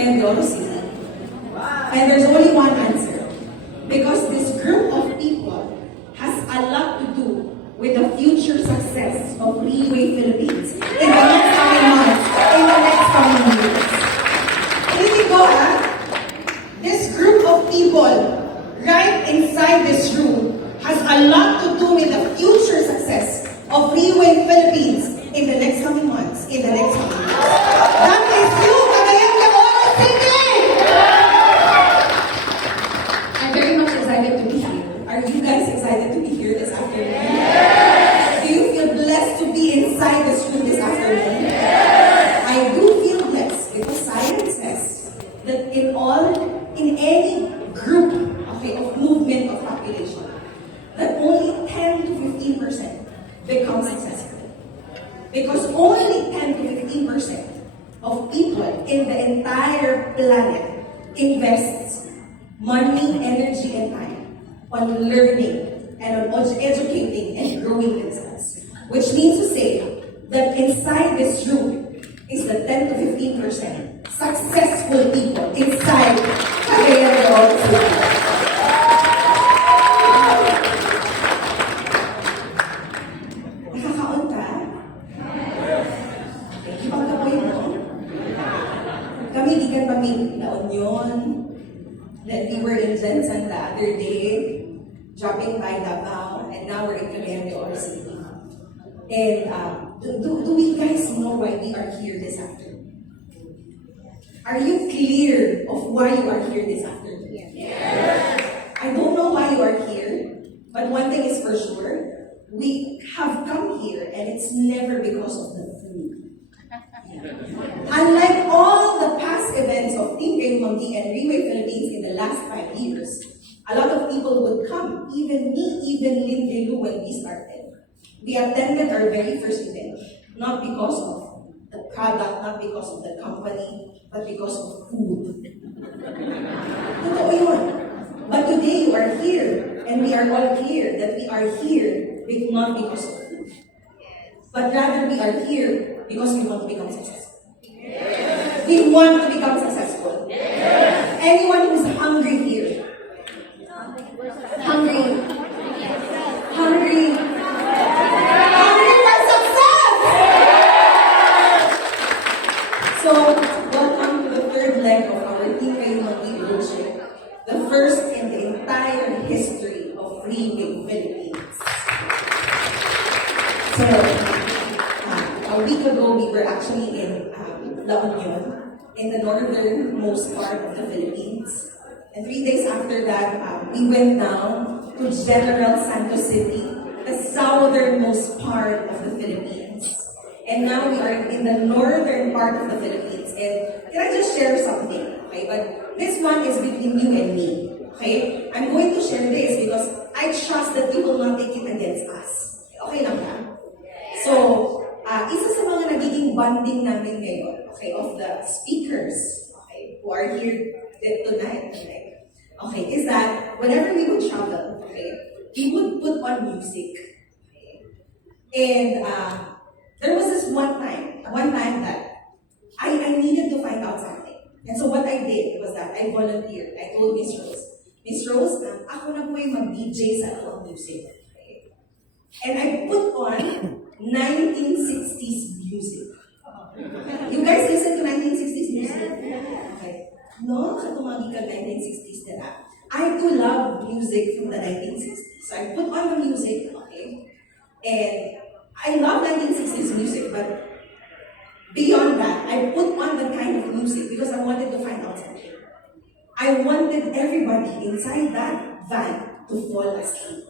Mindoro City. And there's only one answer. Because this group of people has a lot to do with the future success of Freeway Philippines in the next coming months, in the next coming years. Really go, this group of people right inside this room has a lot to do with the future success of Freeway Philippines in the next coming months, in the next coming years. That is you, Kayumanggi City! I'm very much excited to be here. Are you guys excited to be here this afternoon? Yes. Do you feel blessed to be inside this room this afternoon? Yes. I do feel blessed because science says that in any group, of movement of population, that only 10 to 15% become successful. Because only 10 to 15% of people in the entire planet invests money, energy, and time on learning and on educating and growing themselves. Which means to say that inside this room is the 10 to 15% successful people inside Kayumanggi. That we were in Jensen the other day, dropping by Davao, and now we're in Kayumanggi City. And do we guys know why we are here this afternoon? Are you clear of why you are here this afternoon? Yes. I don't know why you are here, but one thing is for sure, we have come here, and it's never because of the food. Unlike all the past events of Team Kayumanggi and Freeway Philippines in the last 5 years, a lot of people would come, even me, even Lindy Lu when we started. We attended our very first event, not because of the product, not because of the company, but because of food. Totoo yun. But today you are here, and we are all clear that we are here not because of food, but rather we are here because we want to become successful. Yes. We want to become successful. Yes. Anyone who's hungry here? Hungry for success! So, welcome to the third leg of our Team Kayumanggi Roadshow, the first in the entire history of Freeway Philippines. So, a week ago, we were actually in La Union, in the northernmost part of the Philippines. And 3 days after that, we went down to General Santos City, the southernmost part of the Philippines. And now we are in the northern part of the Philippines. And can I just share something? Okay, but this one is between you and me. Okay? I'm going to share this because I trust that you will not take it against us. Okay lang ba? So, isa sa mga nagiging bonding namin ngayon, okay, of the speakers, okay, who are here tonight, okay, is that whenever we would travel, okay, we would put on music, okay, and there was this one time that I needed to find out something, and so what I did was that I volunteered. I told Miss Rose, ako na po yung mag-DJ sa akong music, okay, and I put on 1960s music. You guys listen to 1960s music? Okay. No, katumagi ka 1960s nila. I do love music from the 1960s. So I put on the music, okay? And I love 1960s music, but beyond that, I put on that kind of music because I wanted to find out something. I wanted everybody inside that van to fall asleep.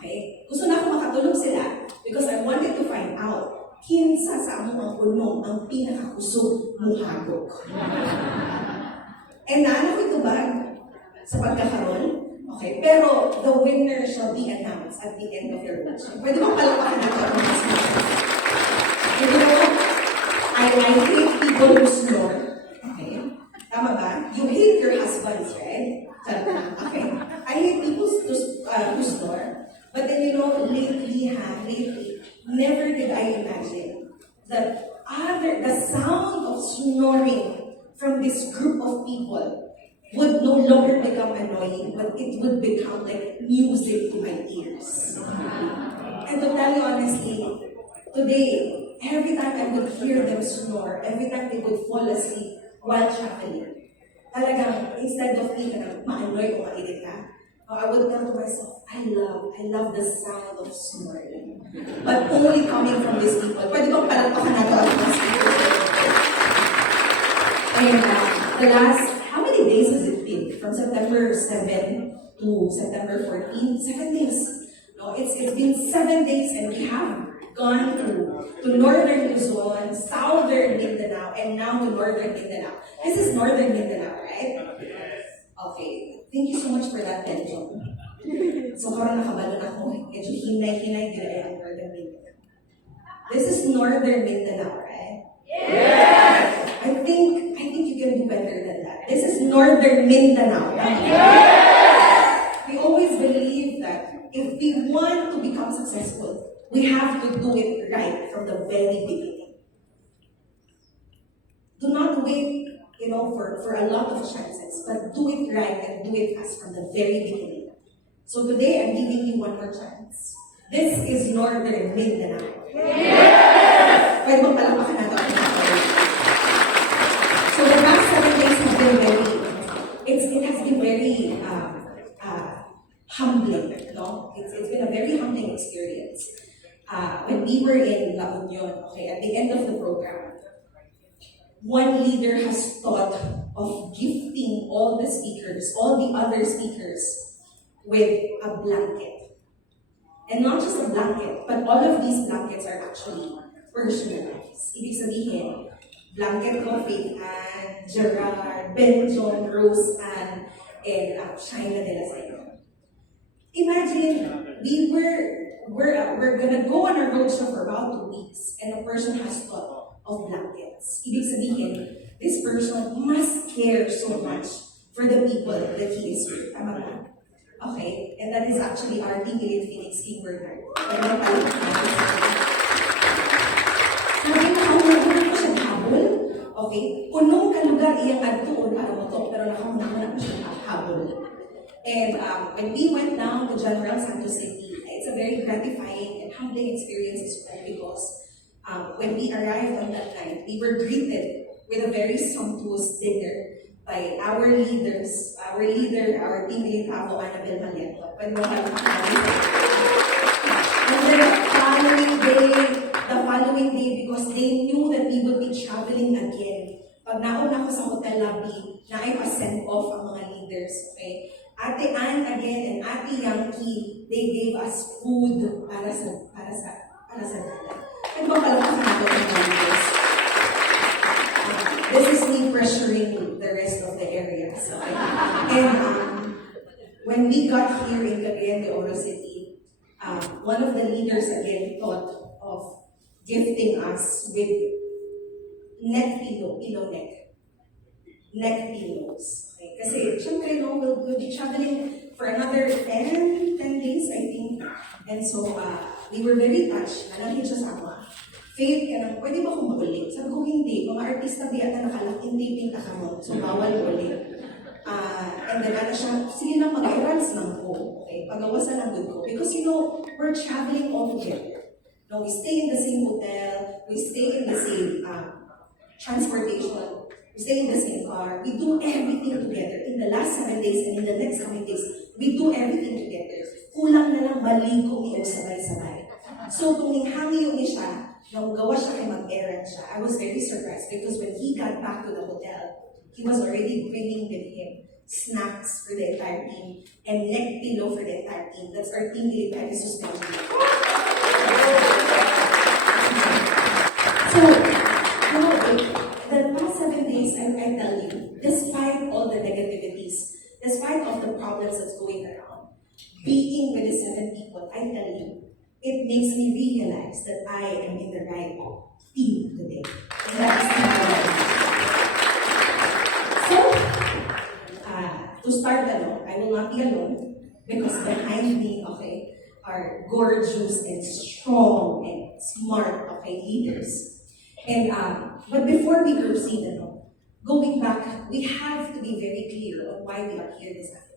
Okay? Gusto na ako makatulog sila because I wanted to find out kinsa sa among ang unong ang pinakakusog muhagok. And naano ko ito ba sa pagkakaroon? Okay, pero the winner shall be announced at the end of your watch. Pwede bang palakpakan natin ang mas you know, I hate people who snore. Okay? Tama ba? You hate your husbands, right? Okay. I hate people who snore. But then, you know, lately, never did I imagine that the sound of snoring from this group of people would no longer become annoying, but it would become like music to my ears. And to tell you honestly, today, every time I would hear them snore, every time they would fall asleep while traveling, talagang instead of me ma-annoy o mairita, I would tell to myself, I love the sound of snoring. But only coming from these people. Pwede bang palakpakan natin ang mga speakers? And the last, how many days has it been? From September 7 to September 14? 7 days. No, it's been 7 days and we have gone to northern Luzon, southern Mindanao, and now to northern Mindanao. This is northern Mindanao, right? Okay. Thank you so much for that, Benjo. So parang nakabalon ako. Medyo hinay-hinay din ang northern Mindanao. This is northern Mindanao, right? Yes! I think you can do better than that. This is northern Mindanao. Yes! We always believe that if we want to become successful, we have to do it right from the very beginning. Do not wait, for a lot of chances, but do it right and do it fast from the very beginning. So today, I'm giving you one more chance. This is northern Mindanao. Yes! Pwede bang palakpakan natin ang mga. So the last 7 days have been it has been very humbling, no? It's been a very humbling experience. When we were in La Union, at the end of the program, one leader has thought of gifting all the other speakers, with a blanket. And not just a blanket, but all of these blankets are actually personalized. Ibig sabihin, blanket ko, Faith Ann, Gerard, Benjon, Rose Ann, and China de la Sena. Imagine, we're gonna go on a roadshow for about 2 weeks, and a person has thought of blankets. Ibig sabihin, this person must care so much for the people that he is with. Tama ba? Okay? And that is actually our team in Phoenix King Bernard. Sabi ko, ako siya habol. Okay? Punong kalugar iyang adtuon para mo to, pero nakamuna ko siya habol. And when we went down to General Santos City, it's a very gratifying and humbling experience as well because when we arrived on that night, we were greeted with a very sumptuous dinner by our leaders, our team lead, Annabel Maliento. And then the following day, because they knew that we would be traveling again, pag nauna ko sa hotel lobby, na ay pa-send off ang mga leaders, okay? Ate Ann again and Ate Yankee, they gave us food para sa dala. And papalakasan natin ang mga leaders. This is me pressuring the rest of the area. So, and when we got here in Cagayan de Oro City, one of the leaders again thought of gifting us with neck pillows. Okay? Kasi, syempre, we'll be traveling for another 10 days, I think. And so, we were very touched. Nalangin siya sa ako. Faith, pwede ba akong magulit? Sabi ko, hindi. Mga artista di ata nakalaking taping takamon. So, bawal ulit. And then, siya, sige lang mag-errands lang ko. Okay? Pagawasan lang good ko. Because, we're traveling all together. No, we stay in the same hotel. We stay in the same transportation. We stay in the same car. We do everything together. In the last 7 days and in the next coming days, we do everything together. Kulang na lang baligo niyo sabay-sabay. So, kung ninghangi yung siya, nung gawa siya kay mag-errand siya, I was very surprised because when he got back to the hotel, he was already bringing with him snacks for the entire team and neck pillow for the entire team. That's our team military suspension. So, the past 7 days, I tell you, despite all the negativities, despite all the problems that's going around, being with the 7 people, I tell you, it makes me realize that I am in the right team today. And that is so, to start alone, I will not be alone because behind me, are gorgeous and strong and smart, leaders. And but before we proceed, going back, we have to be very clear on why we are here this afternoon.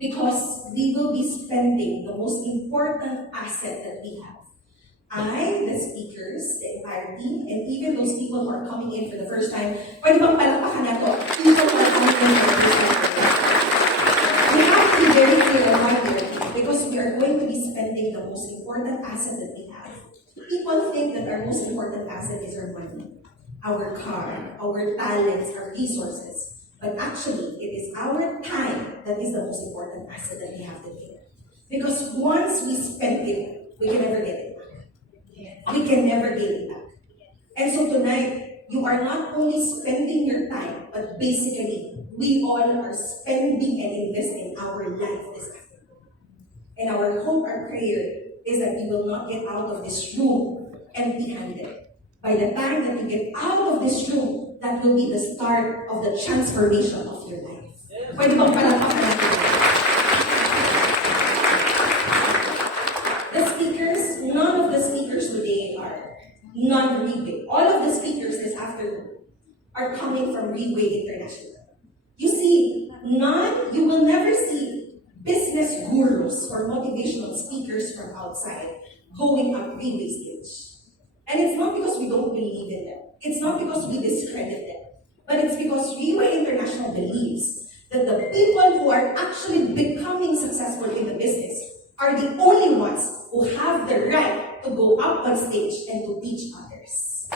Because we will be spending the most important asset that we have. I, the speakers, the entire team, and even those people who are coming in for the first time, pwede bang palakpakan na to? People who are coming in for the first time. We have to be very clear on why we are here, because we are going to be spending the most important asset that we have. People think that our most important asset is our money, our car, our talents, our resources. But actually, it is our time that is the most important asset that we have to give. Because once we spend it, we can never get it back. We can never get it back. And so tonight, you are not only spending your time, but basically, we all are spending and investing our life this afternoon. And our hope, our prayer, is that you will not get out of this room empty-handed. By the time that you get out of this room, that will be the start of the transformation of your life. Pwede bang palakpakan natin? The speakers, none of the speakers today are non-Readway. All of the speakers this afternoon are coming from Readway International. You see, you will never see business gurus or motivational speakers from outside going up Readway stage. And it's not because we don't believe in them. It's not because we discredit them. But it's because Readway International believes that the people who are actually becoming successful in the business are the only ones who have the right to go up on stage and to teach others.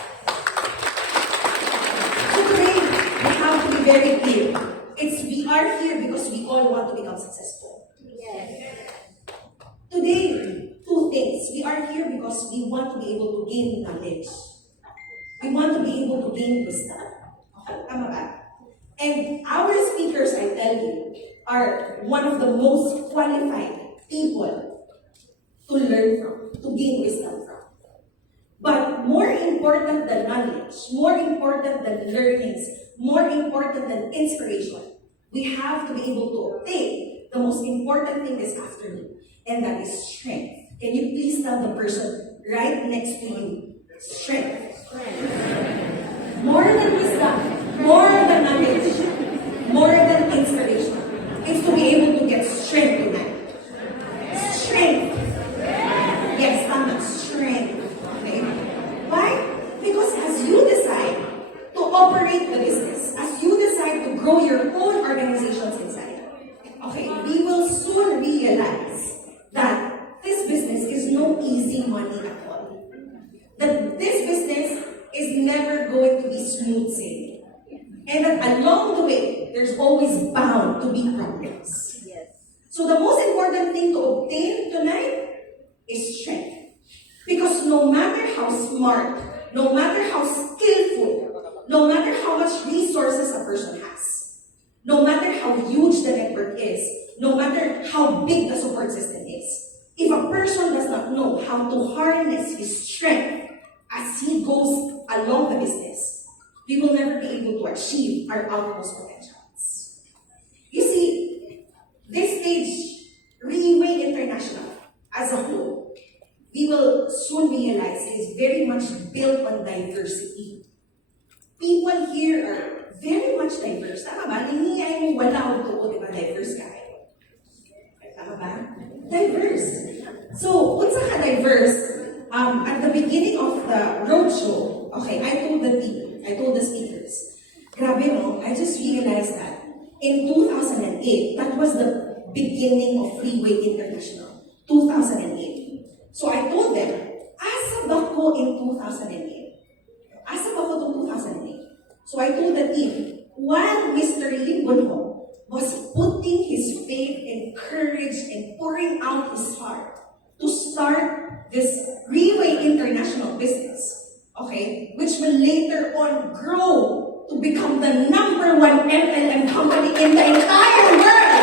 So today, we have to be very clear. We are here because we all want to become successful. Yes. Today, two things. We are here because we want to be able to gain knowledge. We want to be able to gain wisdom. Okay, tama ba? And our speakers, I tell you, are one of the most qualified people to learn from, to gain wisdom from. But more important than knowledge, more important than learnings, more important than inspiration, we have to be able to obtain the most important thing this afternoon, and that is strength. Can you please tell the person right next to you, strength. More than wisdom, more than knowledge, more than inspiration, is to be able to get strength tonight. Strength. Yes, tama, strength. Okay? Why? Because as you decide to operate the business, as you decide to grow your own organizations inside, okay, we will soon realize that this business is no easy money at all. That this business is never going to be smooth sailing. And that along the way, there's always bound to be problems. Yes. So the most important thing to obtain tonight is strength. Because no matter how smart, no matter how skillful, no matter how much resources a person has, no matter how huge the network is, no matter how big the support system is, if a person does not know how to harness his strength as he goes along the business, we will never be able to achieve our utmost potentials. You see, this stage, Readway International, as a whole, we will soon realize is very much built on diversity. People here are very much diverse. Tama ba? Hindi ay wala o too, di ba? Diverse ka kayo. Tama ba? Diverse. So, unsa ka diverse? At the beginning of the roadshow, okay, I told the team, I told the speakers, grabe no, I just realized that in 2008, that was the beginning of Readway International, 2008. So I told them, asab ako in 2008. Asab ako to 2008. So I told the team, while Mr. Lee Bunho was putting his faith and courage and pouring out his heart to start this Readway International business, okay, which will later on grow to become the #1 MLM company in the entire world.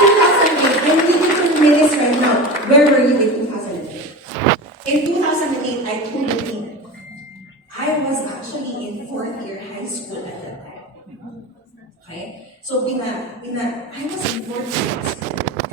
2008, I'm leading 2 minutes right now. Where were you in 2008? In 2008, I told the team, I was actually in 4th year high school at that time. Okay? So, I was in 4th year high school.